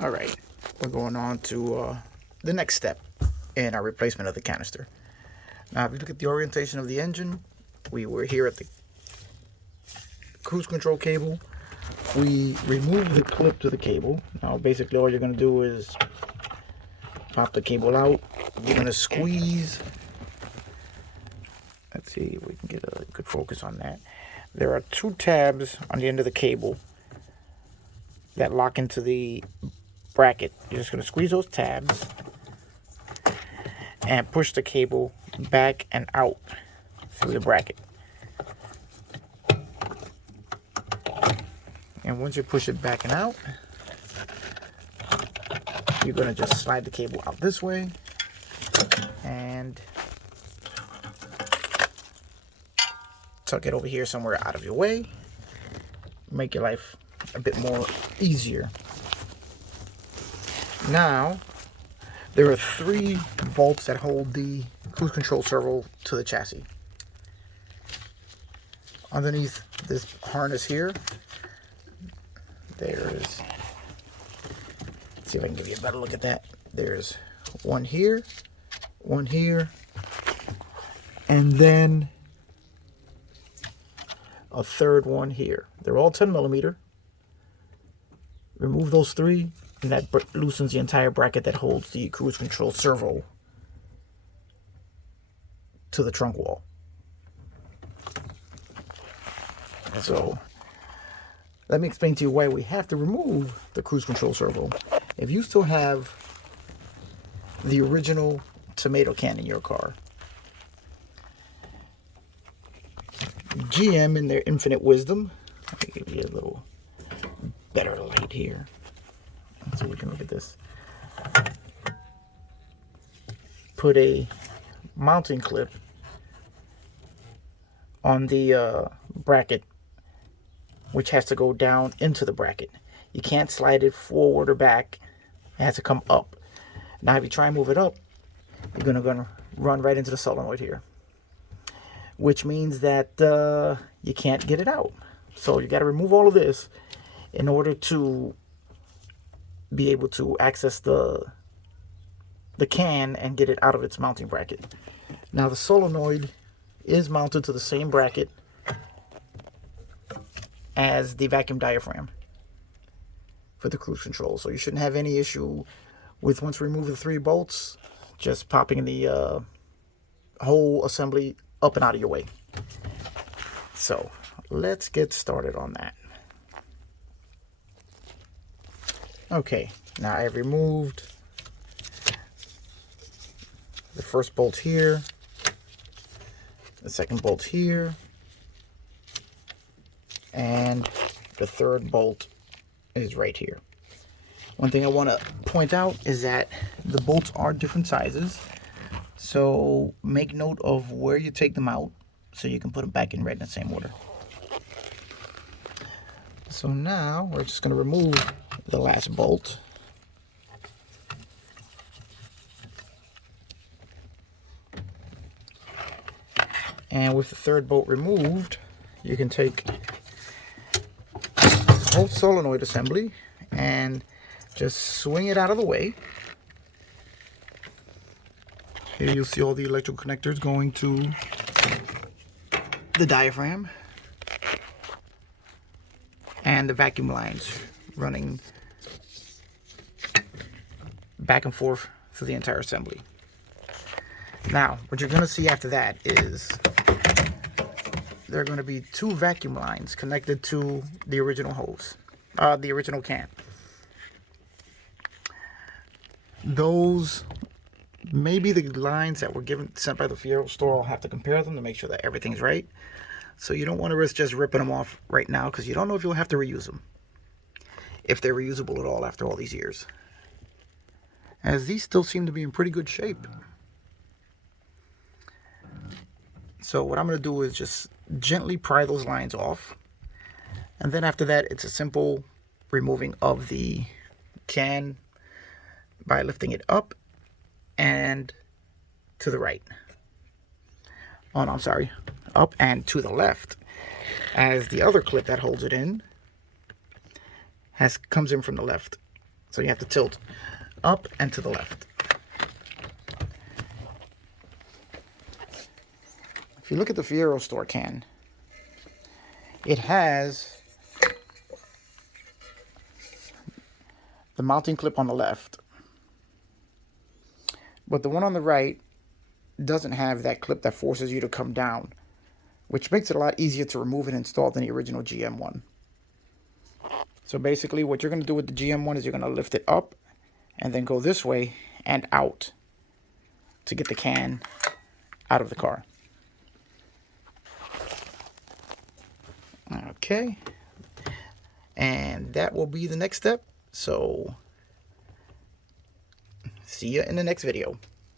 All right, we're going on to the next step in our replacement of the canister. Now, if you look at the orientation of the engine, we were here at the cruise control cable. We removed the clip to the cable. Now, basically, all you're going to do is pop the cable out. You're going to squeeze. Let's see if we can get a good focus on that. There are two tabs on the end of the cable that lock into the bracket. You're just going to squeeze those tabs and push the cable back and out through the bracket. And once you push it back and out, you're going to just slide the cable out this way and tuck it over here somewhere out of your way. Make your life a bit more easier. Now, there are 3 bolts that hold the cruise control servo to the chassis. Underneath this harness here, there's, let's see if I can give you a better look at that. There's one here, and then a third one here. They're all 10 millimeter. Remove those 3, and that loosens the entire bracket that holds the cruise control servo to the trunk wall. So let me explain to you why we have to remove the cruise control servo. If you still have the original tomato can in your car, GM, in their infinite wisdom, let me give you a little better light here so we can look at this. Put a mounting clip on the bracket, which has to go down into the bracket. You can't slide it forward or back. It has to come up. Now, if you try and move it up, you're gonna run right into the solenoid here, which means that you can't get it out. So you got to remove all of this in order to be able to access the can and get it out of its mounting bracket. Now, the solenoid is mounted to the same bracket as the vacuum diaphragm for the cruise control, so you shouldn't have any issue with, once we remove the 3 bolts, just popping the whole assembly up and out of your way. So let's get started on that. Okay, now I've removed the first bolt here, the second bolt here, and the third bolt is right here. One thing I want to point out is that the bolts are different sizes, so make note of where you take them out so you can put them back in right in the same order. So now we're just going to remove the last bolt. And with the third bolt removed, you can take the whole solenoid assembly and just swing it out of the way. Here you'll see all the electrical connectors going to the diaphragm and the vacuum lines running back and forth through the entire assembly. Now, what you're going to see after that is there are going to be 2 vacuum lines connected to the original hose, the original can. Those may be the lines that were sent by the Fierro store. I'll have to compare them to make sure that everything's right. So you don't want to risk just ripping them off right now, because you don't know if you'll have to reuse them, if they're reusable at all after all these years, as these still seem to be in pretty good shape. So what I'm going to do is just gently pry those lines off, and then after that it's a simple removing of the can by lifting it up and to the right. Oh no, I'm sorry, up and to the left, as the other clip that holds it in comes in from the left. So you have to tilt up and to the left. If you look at the Fierro Store can, it has the mounting clip on the left, but the one on the right doesn't have that clip that forces you to come down, which makes it a lot easier to remove and install than the original GM one. So basically what you're going to do with the GM one is you're going to lift it up and then go this way and out to get the can out of the car. Okay, and that will be the next step. So see you in the next video.